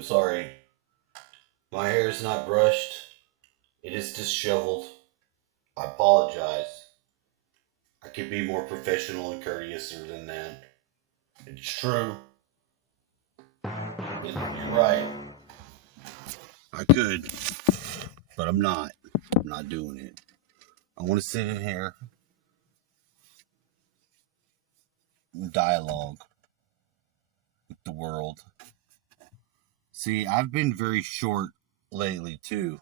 I'm sorry. My hair is not brushed. It is disheveled. I apologize. I could be more professional and courteous than that. It's true. You're right. I could, but I'm not. I'm not doing it. I want to sit in here and dialogue with the world. See, I've been very short lately too.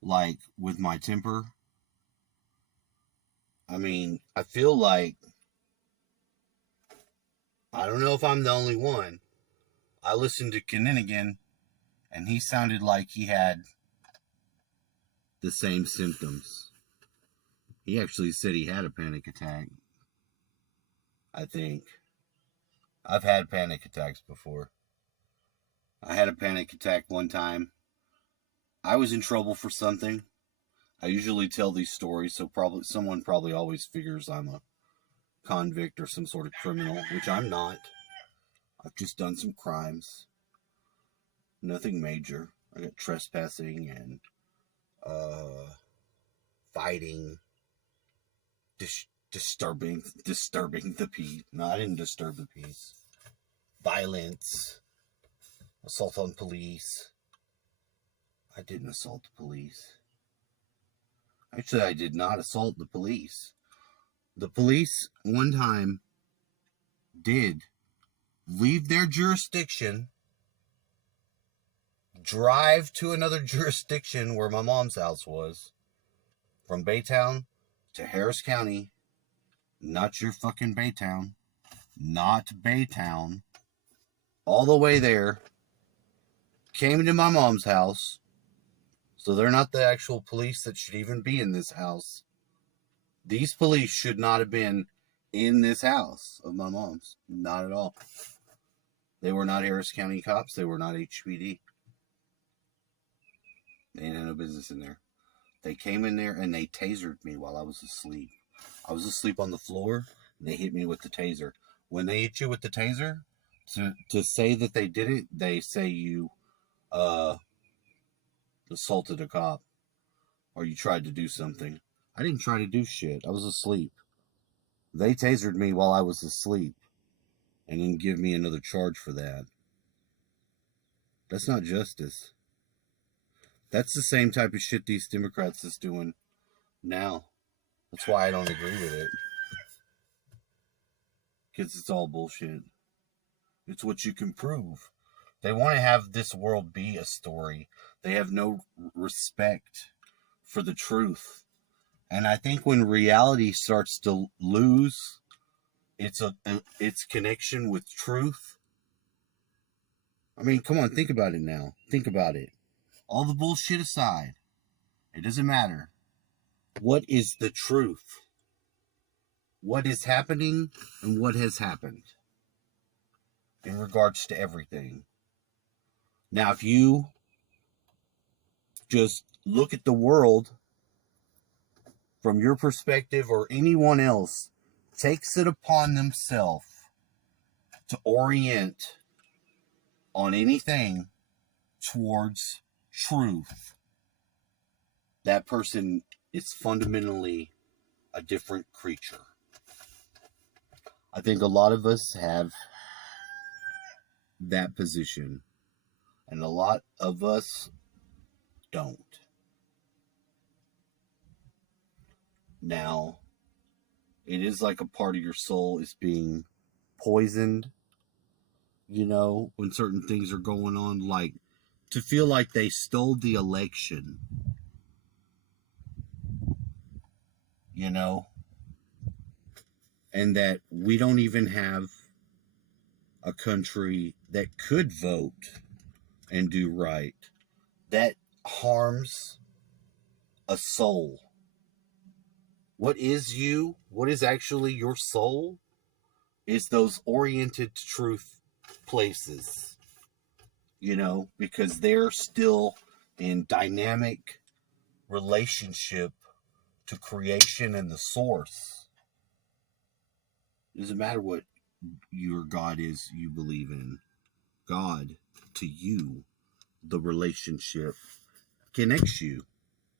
Like with my temper. I mean, I feel like I don't know if I'm the only one. I listened to Kinnigan and he sounded like he had the same symptoms. He actually said he had a panic attack. I think. I've had panic attacks before. I had a panic attack one time. I was in trouble for something. I usually tell these stories, so someone probably always figures I'm a convict or some sort of criminal, which I'm not. I've just done some crimes. Nothing major. I got trespassing and fighting, disturbing the peace. No, I didn't disturb the peace. Violence, assault on police. I didn't assault the police. Actually, I did not assault the police. The police one time did leave their jurisdiction, drive to another jurisdiction where my mom's house was, from Baytown to Harris County, not your fucking Baytown, not Baytown, all the way there, came to my mom's house, so they're not the actual police that should even be in this house. These police should not have been in this house of my mom's, not at all. They were not Harris County cops, they were not HPD. They didn't have no business in there. They came in there and they tasered me while I was asleep. I was asleep on the floor, and they hit me with the taser. When they hit you with the taser, to say that they did it, they say you assaulted a cop or you tried to do something. I didn't try to do shit. I was asleep. They tasered me while I was asleep and didn't give me another charge for that. That's not justice. That's the same type of shit these Democrats is doing now. That's why I don't agree with it. Because it's all bullshit. It's what you can prove. They want to have this world be a story. They have no respect for the truth. And I think when reality starts to lose its connection with truth. I mean, come on, think about it now. Think about it. All the bullshit aside, it doesn't matter. What is the truth? What is happening and what has happened in regards to everything. Now, if you just look at the world from your perspective, or anyone else takes it upon themselves to orient on anything towards truth, that person is fundamentally a different creature. I think a lot of us have that position, and a lot of us don't. Now, it is like a part of your soul is being poisoned, you know, when certain things are going on, like to feel like they stole the election, you know, and that we don't even have a country that could vote and do right. That harms a soul. What is you? What is actually your soul? Is those oriented to truth places, you know, because they're still in dynamic relationship to creation and the source. It doesn't matter what your God is you believe in. God to you, the relationship connects you.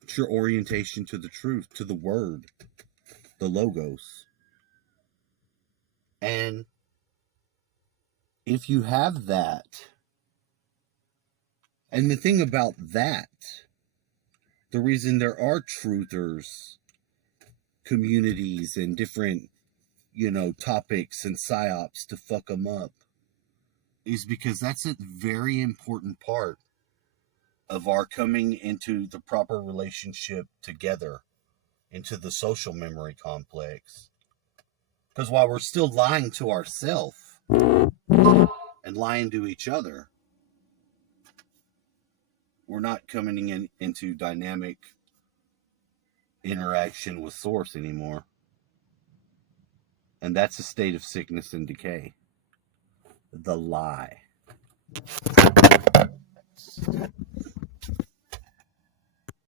It's your orientation to the truth, to the word, the logos. And if you have that, and the thing about that, the reason there are truthers, communities, and different, topics and psyops to fuck them up, is because that's a very important part of our coming into the proper relationship together, into the social memory complex. Because while we're still lying to ourselves and lying to each other, we're not coming into dynamic interaction with Source anymore. And that's a state of sickness and decay. The lie.